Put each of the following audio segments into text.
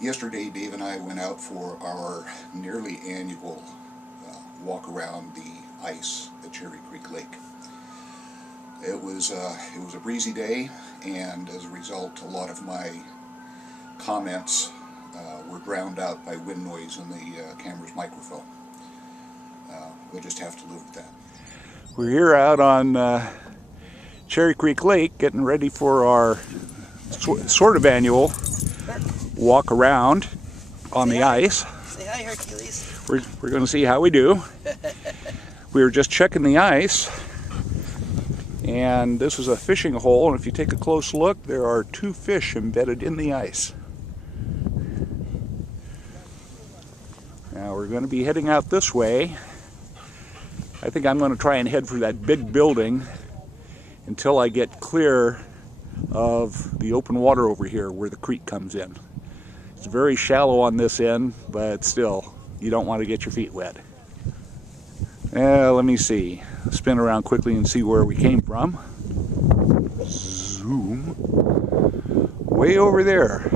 Yesterday, Dave and I went out for our nearly annual walk around the ice at Cherry Creek Lake. It was a breezy day, and as a result, a lot of my comments were drowned out by wind noise in the camera's microphone. We'll just have to live with that. We're here out on Cherry Creek Lake getting ready for our sort of annual walk around on the ice. Say hi, Hercules. We're going to see how we do. We were just checking the ice, and this is a fishing hole, and if you take a close look, there are 2 fish embedded in the ice. Now we're going to be heading out this way. I think I'm going to try and head for that big building until I get clear of the open water over here where the creek comes in. It's very shallow on this end, but still, you don't want to get your feet wet. Let me see. Spin around quickly and see where we came from. Zoom. Way over there.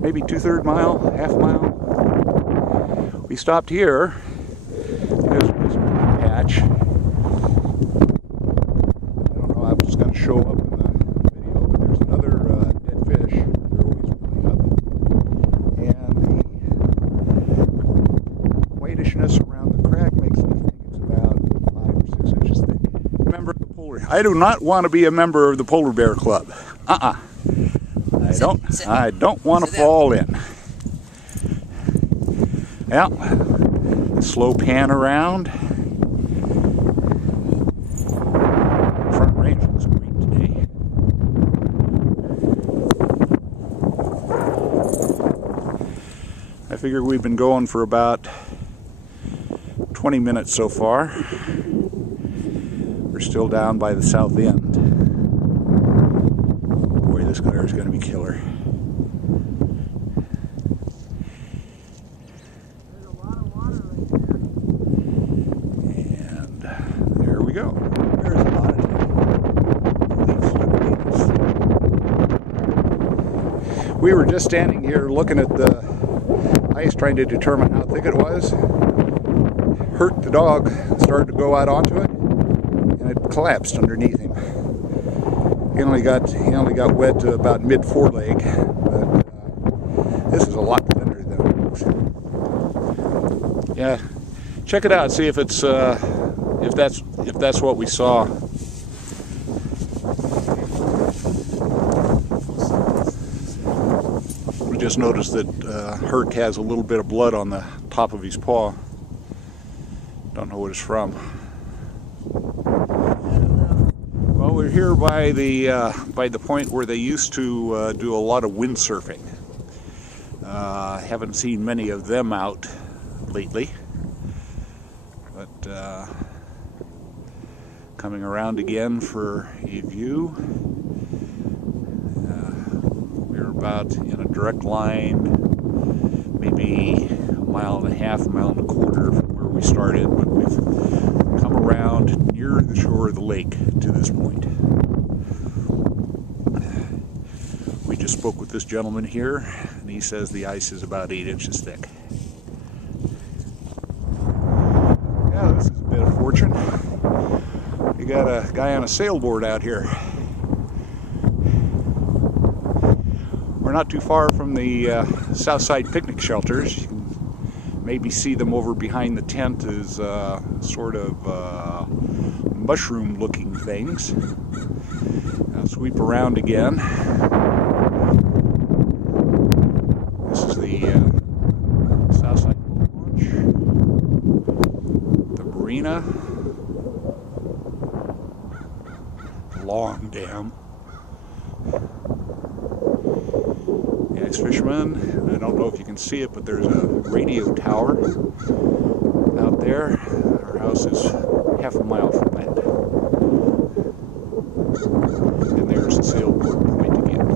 Maybe 2/3 mile, half mile. We stopped here. There's a patch. I don't know, I was going to show up in the video, but there's another dead fish. They're always really up. And the whitishness around the crack makes me think it's about 5 or 6 inches thick. I do not want to be a member of the Polar Bear Club. I don't want to fall in. Yeah, slow pan around. Front range looks great today. I figure we've been going for about 20 minutes so far. We're still down by the south end. Boy, this glare is going to be killer. We were just standing here looking at the ice, trying to determine how thick it was. Hurt the dog started to go out onto it, and it collapsed underneath him. He only got wet to about mid foreleg, but this is a lot thinner than it was. Yeah, check it out. See if it's if that's what we saw. Just noticed that Herc has a little bit of blood on the top of his paw. Don't know what it's from. Well, we're here by the point where they used to do a lot of windsurfing. Haven't seen many of them out lately, but coming around again for a view. About in a direct line, maybe a mile and a half, a mile and a quarter from where we started, but we've come around near the shore of the lake to this point. We just spoke with this gentleman here, and he says the ice is about 8 inches thick. Yeah, this is a bit of fortune. You got a guy on a sailboard out here. We're not too far from the Southside picnic shelters. You can maybe see them over behind the tent as sort of mushroom looking things. I'll sweep around again. This is the Southside boat launch, the marina, long dam. Fishermen. I don't know if you can see it, but there's a radio tower out there. Our house is half a mile from it. And there's the sailboard point again.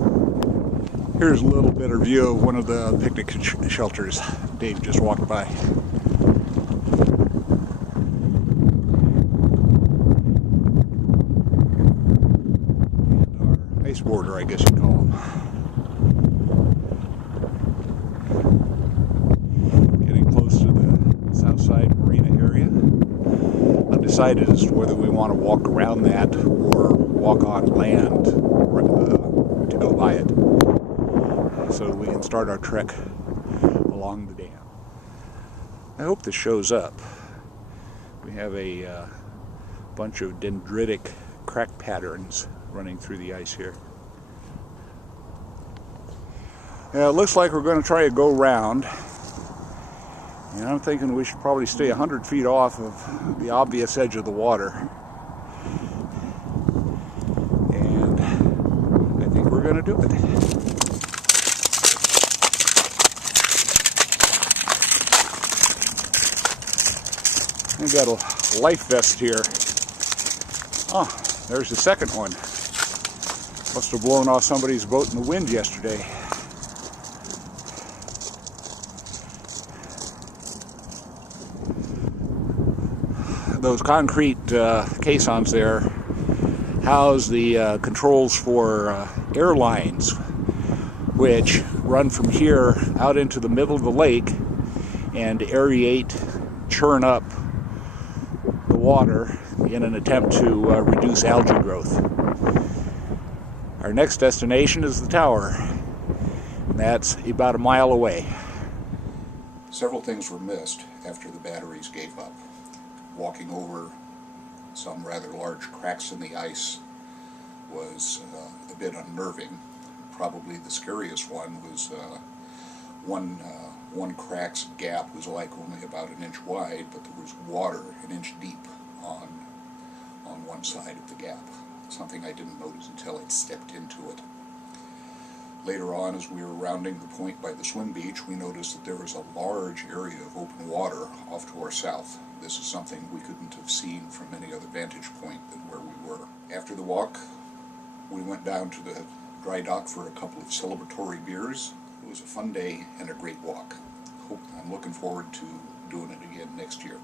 Here's a little better view of one of the picnic shelters Dave just walked by. ice border, I guess you'd call them. Getting close to the Southside Marina area. Undecided as to whether we want to walk around that or walk on land to go by it, so we can start our trek along the dam. I hope this shows up. We have a bunch of dendritic crack patterns running through the ice here. Yeah, it looks like we're going to try to go round. And I'm thinking we should probably stay 100 feet off of the obvious edge of the water. And I think we're going to do it. I've got a life vest here. Oh, there's the second one. Must have blown off somebody's boat in the wind yesterday. Those concrete caissons there house the controls for airlines, which run from here out into the middle of the lake and aerate, churn up the water in an attempt to reduce algae growth. Our next destination is the tower, and that's about a mile away. Several things were missed after the batteries gave up. Walking over some rather large cracks in the ice was a bit unnerving. Probably the scariest one was one crack's gap was like only about an inch wide, but there was water an inch deep on one side of the gap. Something I didn't notice until I'd stepped into it. Later on, as we were rounding the point by the swim beach, we noticed that there was a large area of open water off to our south. This is something we couldn't have seen from any other vantage point than where we were. After the walk, we went down to the dry dock for a couple of celebratory beers. It was a fun day and a great walk. I'm looking forward to doing it again next year.